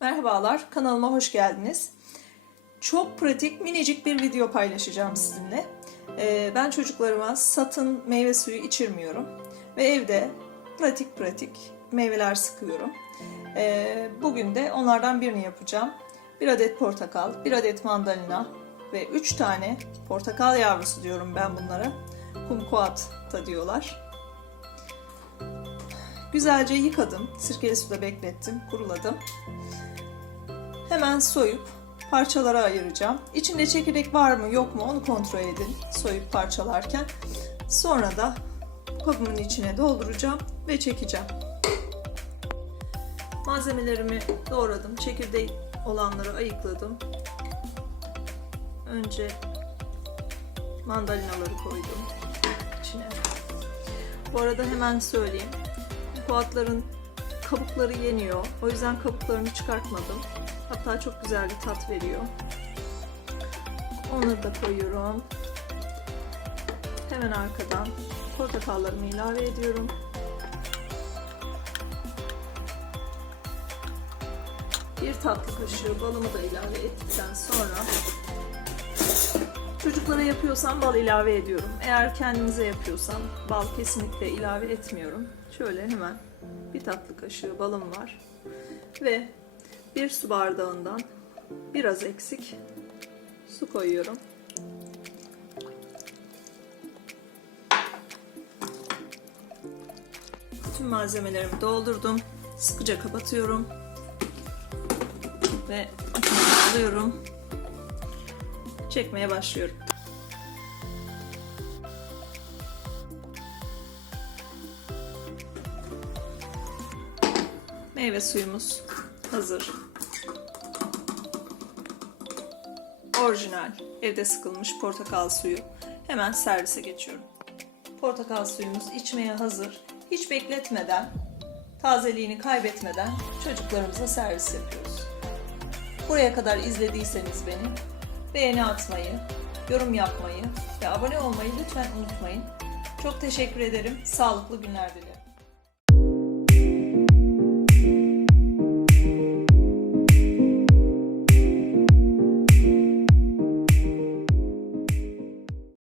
Merhabalar, kanalıma hoş geldiniz. Çok pratik, minicik bir video paylaşacağım sizinle. Ee, ben çocuklarıma satın meyve suyu içirmiyorum ve evde pratik pratik meyveler sıkıyorum. Ee, bugün de onlardan birini yapacağım. Bir adet portakal, bir adet mandalina ve üç tane portakal yavrusu diyorum ben bunlara. Kumkuat da diyorlar. Güzelce yıkadım, sirkeli suda beklettim, kuruladım. Hemen soyup parçalara ayıracağım. İçinde çekirdek var mı yok mu onu kontrol edin soyup parçalarken. Sonra da kabımın içine dolduracağım ve çekeceğim. Malzemelerimi doğradım. Çekirdeği olanları ayıkladım. Önce mandalinaları koydum içine. Bu arada hemen söyleyeyim. Kuatların kabukları yeniyor. O yüzden kabuklarını çıkartmadım. Hatta çok güzel bir tat veriyor. Onları da koyuyorum. Hemen arkadan portakallarımı ilave ediyorum. Bir tatlı kaşığı balımı da ilave ettikten sonra Çocuklara yapıyorsam bal ilave ediyorum. Eğer kendimize yapıyorsam bal kesinlikle ilave etmiyorum. Şöyle hemen bir tatlı kaşığı balım var. Ve bir su bardağından biraz eksik su koyuyorum. Tüm malzemelerimi doldurdum. Sıkıca kapatıyorum. Ve alıyorum. Çekmeye başlıyorum. Meyve suyumuz hazır. Orijinal, evde sıkılmış portakal suyu. Hemen servise geçiyorum. Portakal suyumuz içmeye hazır. Hiç bekletmeden, tazeliğini kaybetmeden çocuklarımıza servis yapıyoruz. Buraya kadar izlediyseniz beni beğeni atmayı, yorum yapmayı ve abone olmayı lütfen unutmayın. Çok teşekkür ederim. Sağlıklı günler dilerim.